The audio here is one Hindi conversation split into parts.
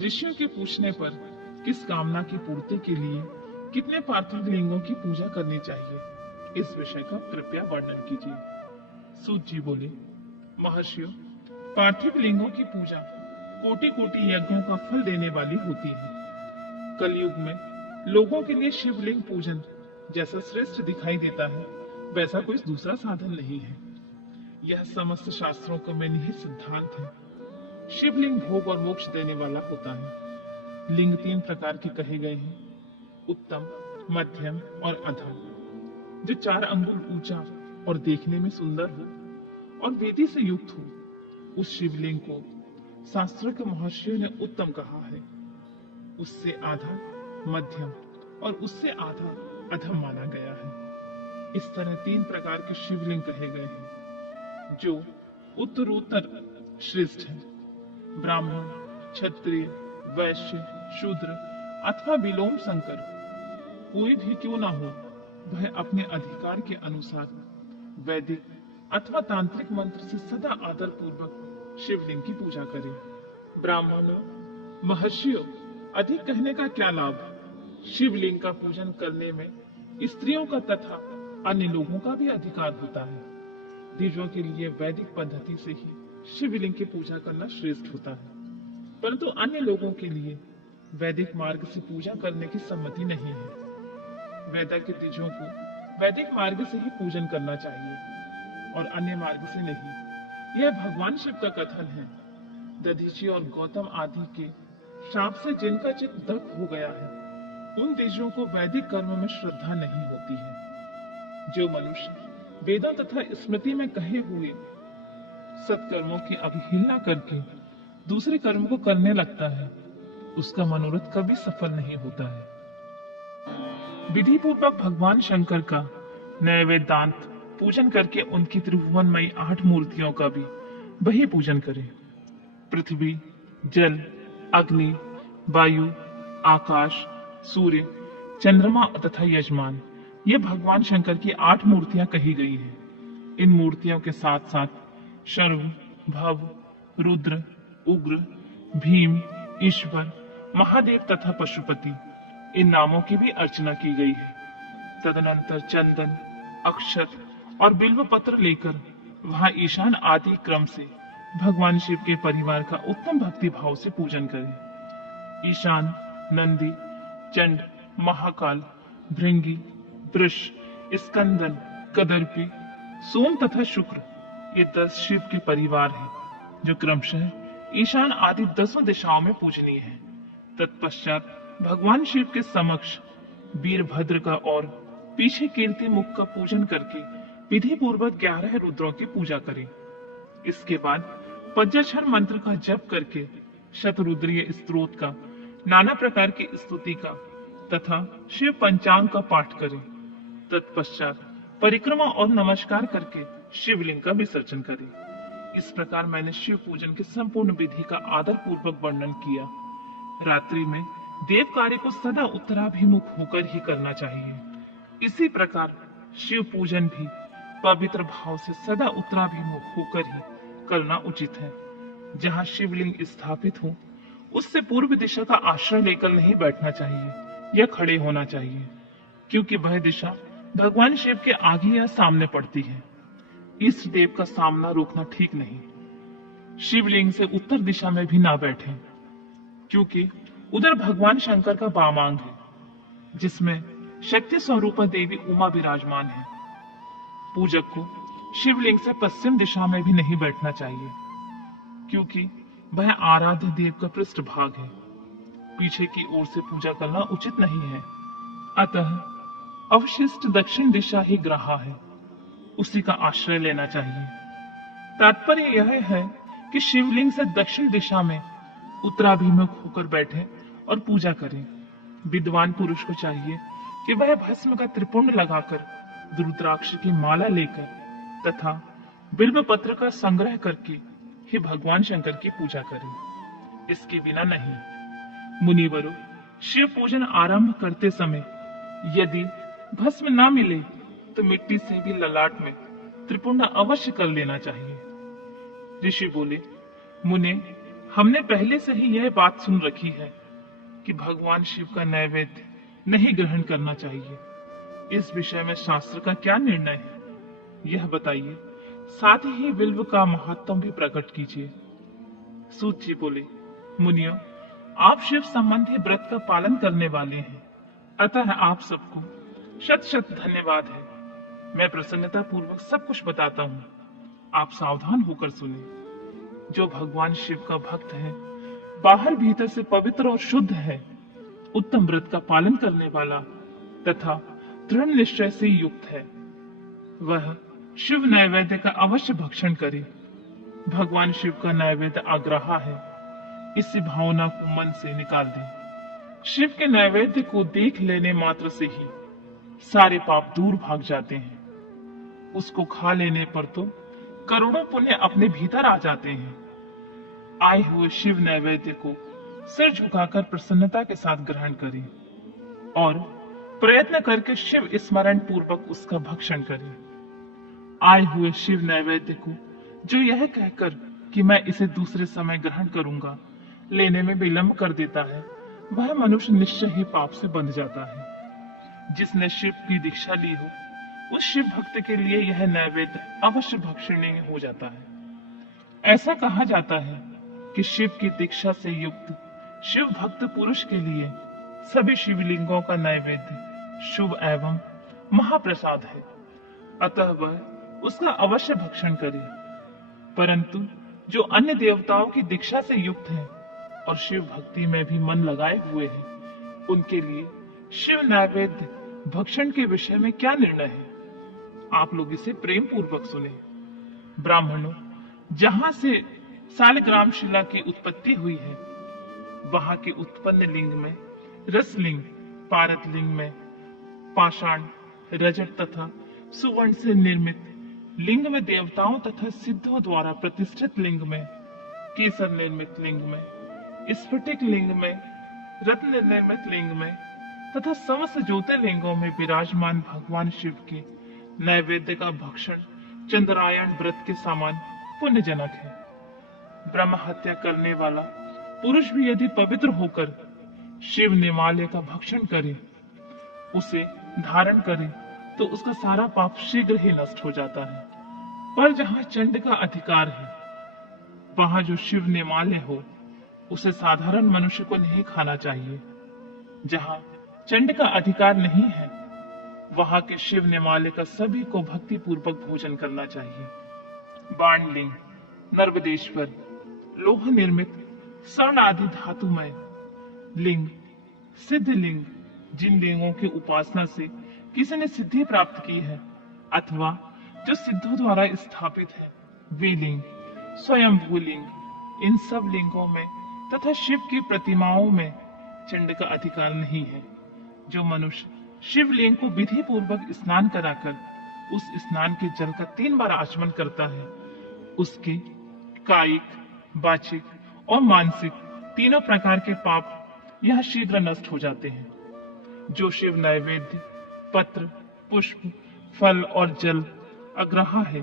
ऋषियों के पूछने पर किस कामना की पूर्ति के लिए कितने पार्थिव लिंगों की पूजा करनी चाहिए, इस विषय का कृपया वर्णन कीजिए। सूत जी बोले, महर्षियों, पार्थिव लिंगों की पूजा कोटि कोटि यज्ञों का फल देने वाली होती है। कलयुग में लोगों के लिए शिवलिंग पूजन जैसा श्रेष्ठ दिखाई देता है, वैसा कोई दूसरा साधन नहीं है। यह समस्त शास्त्रों का में निहित सिद्धांत है। शिवलिंग भोग और मोक्ष देने वाला होता है। लिंग 3 प्रकार के कहे गए हैं, उत्तम, मध्यम और अधम। जो 4 अंगुल ऊंचा और देखने में सुंदर हो और वेदी से युक्त हो, उस शिवलिंग को शास्त्रों के महर्षियों ने उत्तम कहा है। उससे आधा मध्यम और उससे आधा अधम माना गया है। इस तरह 3 प्रकार के शिवलिंग कहे गए हैं, जो उत्तरोत्तर श्रेष्ठ है। ब्राह्मण, क्षत्रिय, वैश्य, शूद्र अथवा विलोम संकर कोई भी क्यों ना हो, वह अपने अधिकार के अनुसार वैदिक अथवा तांत्रिक मंत्र से सदा आदर पूर्वक शिवलिंग की पूजा करे। ब्राह्मणों, महर्षियों, अधिक कहने का क्या लाभ। शिवलिंग का पूजन करने में स्त्रियों का तथा अन्य लोगों का भी अधिकार होता है। द्विजों के लिए वैदिक पद्धति से ही शिवलिंग की पूजा करना श्रेष्ठ होता है, परंतु अन्य लोगों के लिए वैदिक मार्ग से पूजा करने की सम्मति नहीं है। वैदिक द्विजों को वैदिक मार्ग से ही पूजन करना चाहिए और अन्य मार्ग से नहीं। यह भगवान शिव का कथन है। दधीची और गौतम आदि के शाप से जिनका चित्त दग्ध हो गया है, उन द्विजों को वैदिक कर्म में श्रद्धा नहीं होती है। जो मनुष्य वेदों तथा स्मृति में कहे हुए सत्कर्मों की अवहेलना करके दूसरे कर्म को करने लगता है, उसका मनोरथ कभी सफल नहीं होता है। विधि पूर्वक भगवान शंकर का नए वेदांत पूजन करके उनकी त्रिभुवनमयी 8 मूर्तियों का भी वही पूजन करें। पृथ्वी, जल, अग्नि, वायु, आकाश, सूर्य, चंद्रमा तथा यजमान, ये भगवान शंकर की 8 मूर्तियां कही गई हैं। इन मूर्तियों के साथ साथ शर्व, भव, रुद्र, उग्र, भीम, ईश्वर, महादेव तथा पशुपति, इन नामों की भी अर्चना की गई है। तदनंतर चंदन, अक्षत और बिल्व पत्र लेकर वहां ईशान आदि क्रम से भगवान शिव के परिवार का उत्तम भक्ति भाव से पूजन करें। ईशान, नंदी, चंड, महाकाल, भृंगी, वृष, स्कंदन, कदर्पी, सोम तथा शुक्र, ये 10 शिव के परिवार हैं, जो क्रमशः ईशान आदि 10 दिशाओं में पूजनीय है। तत्पश्चात भगवान शिव के समक्ष वीरभद्र का और पीछे कीर्ति मुख का पूजन करके विधि पूर्वक 11 रुद्रों की पूजा करें। इसके बाद पंचाक्षर मंत्र का जप करके शतरुद्रीय स्तोत्र का, नाना प्रकार की स्तुति का तथा शिव पंचांग का पाठ करें। तत्पश्चात परिक्रमा और नमस्कार करके शिवलिंग का विसर्जन करें। इस प्रकार मैंने शिव पूजन की संपूर्ण विधि का आदर पूर्वक वर्णन किया। रात्रि में देव कार्य को सदा उत्तराभिमुख होकर ही करना चाहिए। इसी प्रकार शिव पूजन भी पवित्र भाव से सदा उत्तराभिमुख होकर ही करना उचित है। जहाँ शिवलिंग स्थापित हो, उससे पूर्व दिशा का आश्रय लेकर नहीं बैठना चाहिए या खड़े होना चाहिए, क्योंकि वह दिशा भगवान शिव के आगे या सामने पड़ती है। इष्ट देव का सामना रोकना ठीक नहीं। शिवलिंग से उत्तर दिशा में भी ना बैठें, क्योंकि उधर भगवान शंकर का वामांग है, जिसमें शक्ति स्वरूपा देवी उमा विराजमान है। पूजक को शिवलिंग से पश्चिम दिशा में भी नहीं बैठना चाहिए, क्योंकि वह आराध्य देव का पृष्ठभाग है। पीछे की ओर से पूजा करना उचित नहीं है। अतः अवशिष्ट दक्षिण दिशा ही ग्राह्य है, उसी का आश्रय लेना चाहिए। तात्पर्य यह है कि शिवलिंग से दक्षिण दिशा में उत्तराभिमुख होकर बैठे और पूजा करें। विद्वान पुरुष को चाहिए कि वह भस्म का त्रिपुंड लगाकर, रुद्राक्ष की माला लेकर तथा बिल्व पत्र का संग्रह करके ही भगवान शंकर की पूजा करें। इसके बिना नहीं। मुनिवरों, शिव पूजन आरंभ करते समय यदि भस्म ना मिले तो मिट्टी से भी ललाट में त्रिपुंड अवश्य कर लेना चाहिए। ऋषि बोले, मुने, हमने पहले से ही यह बात सुन रखी है कि भगवान शिव का नैवेद्य नहीं ग्रहण करना चाहिए। इस विषय में शास्त्र का क्या निर्णय है, यह बताइए। साथ ही बिल्व का महत्व भी प्रकट कीजिए। सूत जी बोले, मुनियों, आप शिव संबंधी व्रत का पालन करने वाले हैं, अतः आप सबको शत शत धन्यवाद है। मैं प्रसन्नता पूर्वक सब कुछ बताता हूँ, आप सावधान होकर सुने। जो भगवान शिव का भक्त है, बाहर भीतर से पवित्र और शुद्ध है, उत्तम व्रत का पालन करने वाला तथा दृढ़ निश्चय से युक्त है, वह शिव नैवेद्य का अवश्य भक्षण करे। भगवान शिव का नैवेद्य आग्रह है, इसी भावना को मन से निकाल दें। शिव के नैवेद्य को देख लेने मात्र से ही सारे पाप दूर भाग जाते हैं। उसको खा लेने पर तो करोड़ों पुण्य अपने भीतर आ जाते हैं। आए हुए शिव नैवेद्य को सिर झुकाकर प्रसन्नता के साथ ग्रहण करें और प्रयत्न करके शिव स्मरण पूर्वक उसका भक्षण करें। आए हुए शिव नैवेद्य को जो यह कहकर कि मैं इसे दूसरे समय ग्रहण करूंगा लेने में विलंब कर देता है, वह मनुष्य निश्चय ही पाप से बंध जाता है। जिसने शिव की दीक्षा ली हो, उस शिव भक्त के लिए यह नैवेद्य अवश्य भक्षणीय हो जाता है। ऐसा कहा जाता है कि शिव की दीक्षा से युक्त शिव भक्त पुरुष के लिए सभी शिवलिंगों का नैवेद्य शुभ एवं महाप्रसाद है, अतः वह उसका अवश्य भक्षण करे। परंतु जो अन्य देवताओं की दीक्षा से युक्त हैं और शिव भक्ति में भी मन लगाए हुए हैं, उनके लिए शिव नैवेद्य भक्षण के विषय में क्या निर्णय है, आप लोग इसे प्रेम पूर्वक सुने। ब्राह्मणों, जहां से सालग्राम शिला की उत्पत्ति हुई है, वहां के उत्पन्न लिंग में रसलिंग, पारत लिंग में पाषाण, रजत तथा सुवर्ण से निर्मित लिंग में देवताओं तथा सिद्धों द्वारा प्रतिष्ठित लिंग में केसर निर्मित लिंग में स्फटिक लिंग में रत्न निर्मित लिंग में तथा समस्त ज्योतिर्लिंगों में विराजमान भगवान शिव के नैवेद्य का भक्षण चंद्रायण व्रत के समान पुण्यजनक है। ब्रह्म हत्या करने वाला पुरुष भी यदि पवित्र होकर शिव निमाल्य का भक्षण करे, उसे धारण करे, तो उसका सारा पाप शीघ्र ही नष्ट हो जाता है। पर जहां चंड का अधिकार है, वहां जो शिव निमाल्य हो, उसे साधारण मनुष्य को नहीं खाना चाहिए। जहां चंड का अधिकार नहीं है, वहां के शिव निमाल्य का सभी को भक्ति पूर्वक भोजन करना चाहिए। बाणलिंग, नर्मदेश्वर, लोह निर्मित स्वर्ण आदि धातुमय लिंग, सिद्ध लिंग, जिन लिंगों की उपासना से किसी ने सिद्धि प्राप्त की है अथवा जो सिद्धों द्वारा स्थापित है, वे लिंग, स्वयंभू लिंग, इन सब लिंगों में तथा शिव की प्रतिमाओं में चंड का अधिकार नहीं है। जो मनुष्य शिवलिंग को विधि पूर्वक स्नान कराकर उस स्नान के जल का 3 बार आचमन करता है, उसके कायिक, वाचिक और मानसिक तीनों प्रकार के पाप यह शीघ्र नष्ट हो जाते हैं। जो शिव नैवेद्य, पत्र, पुष्प, फल और जल अग्रह है,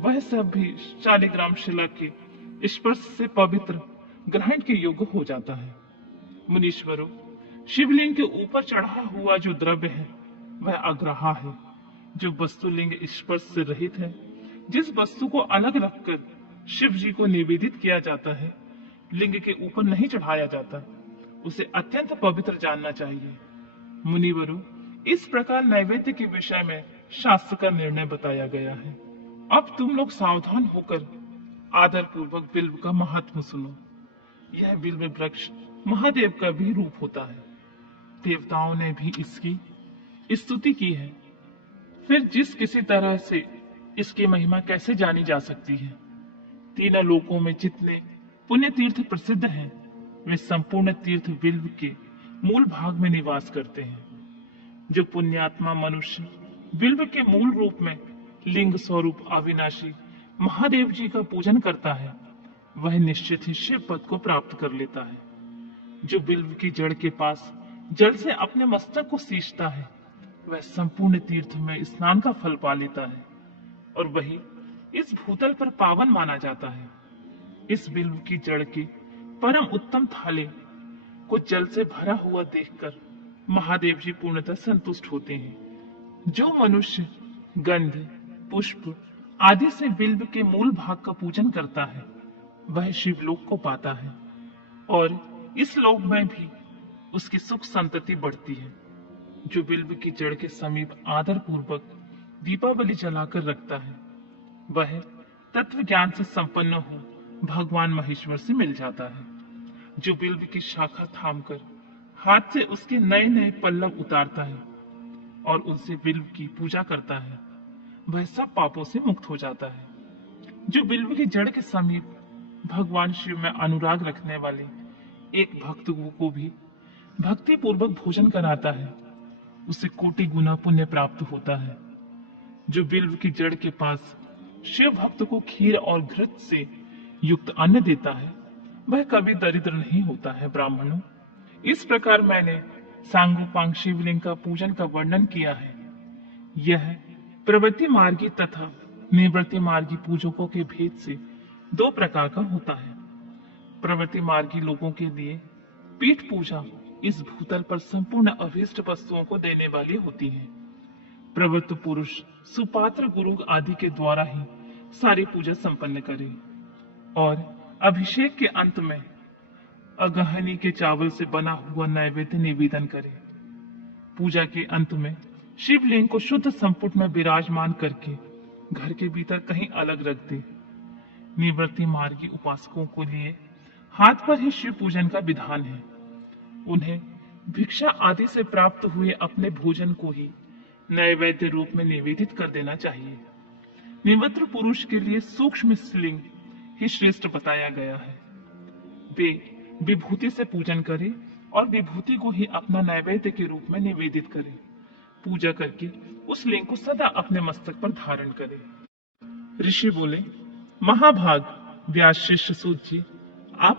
वह सब भी शालिग्राम शिला के स्पर्श से पवित्र ग्रहण के योग्य हो जाता है। मुनीश्वरों, शिवलिंग के ऊपर चढ़ा हुआ जो द्रव्य है, वह अग्रह है। जो वस्तुलिंग स्पर्श से रहित है, जिस वस्तु को अलग रखकर शिव जी को निवेदित किया जाता है, लिंग के ऊपर नहीं चढ़ाया जाता, उसे अत्यंत पवित्र जानना चाहिए। मुनिवरों, इस प्रकार नैवेद्य के विषय में शास्त्र का निर्णय बताया गया है। अब तुम लोग सावधान होकर आदर पूर्वक बिल्व का महत्व सुनो। यह बिल्व वृक्ष महादेव का भी रूप होता है। देवताओं ने भी इसकी स्तुति की है। फिर जिस किसी तरह से इसकी महिमा कैसे जानी जा सकती है? तीनों लोकों में जितने पुण्य तीर्थ प्रसिद्ध हैं, वे संपूर्ण तीर्थ बिल्व के मूल भाग में निवास करते हैं। जो पुण्यात्मा मनुष्य बिल्व के मूल रूप में लिंग स्वरूप अविनाशी महादेव जी का पूजन करता है, वह निश्चित ही शिव पद को प्राप्त कर लेता है। जो बिल्व की जड़ के पास जल से अपने मस्तक को सींचता है, वह संपूर्ण तीर्थ में स्नान का फल पा लेता है और वही इस भूतल पर पावन माना जाता है। इस बिल्व की जड़ के परम उत्तम थाले को जल से भरा हुआ देखकर महादेव जी पूर्णतः संतुष्ट होते हैं। जो मनुष्य गंध, पुष्प आदि से बिल्व के मूल भाग का पूजन करता है वह शिवलोक को पाता है और इस लोक में भी उसकी सुख संतति बढ़ती है। जो बिल्व की जड़ के समीप आदर पूर्वक दीपावली जलाकर रखता है वह तत्व ज्ञान से संपन्न हो भगवान महेश्वर से मिल जाता है। जो बिल्व की शाखा थामकर हाथ से उसके नए नए पल्लव उतारता है और उनसे बिल्व की पूजा करता है वह सब पापों से मुक्त हो जाता है। जो बिल्व की जड़ के समीप भगवान शिव में अनुराग रखने वाले एक भक्त को भी भक्ति पूर्वक भोजन कराता है उसे कोटि गुना पुण्य प्राप्त होता है। जो बिल्व की जड़ के पास शिव भक्त को खीर और घृत से युक्त अन्न देता है वह कभी दरिद्र नहीं होता है। ब्राह्मणों, इस प्रकार मैंने सांगोपांग शिवलिंग का पूजन का वर्णन किया है। यह प्रवृत्ति मार्गी तथा निवृत्ति मार्गी पूजकों के भेद से दो प्रकार का होता है। प्रवृत्ति मार्गी लोगों के लिए पीठ पूजा इस भूतल पर संपूर्ण अभीष्ट वस्तुओं को देने वाली होती है। प्रवृत्त पुरुष सुपात्र गुरु आदि के द्वारा ही सारी पूजा संपन्न करे और अभिषेक के अंत में अगहनी के चावल से बना हुआ नैवेद्य निवेदन करे। पूजा के अंत में शिवलिंग को शुद्ध संपुट में विराजमान करके घर के भीतर कहीं अलग रख दे। निवृत्ति मार्गी उपासकों को लिए हाथ पर ही शिव पूजन का विधान है। उन्हें भिक्षा आदि से प्राप्त हुए अपने भोजन को ही नैवेद्य रूप में निवेदित कर देना चाहिए। निवृत्त पुरुष के लिए सूक्ष्म शिवलिंग ही श्रेष्ठ बताया गया है। वे विभूति से पूजन करें और विभूति को ही अपना नैवेद्य के रूप में निवेदित करें। पूजा करके उस लिंग को सदा अपने मस्तक पर धारण करें। ऋषि बोले, महाभाग व्यास शिष्य सूत जी,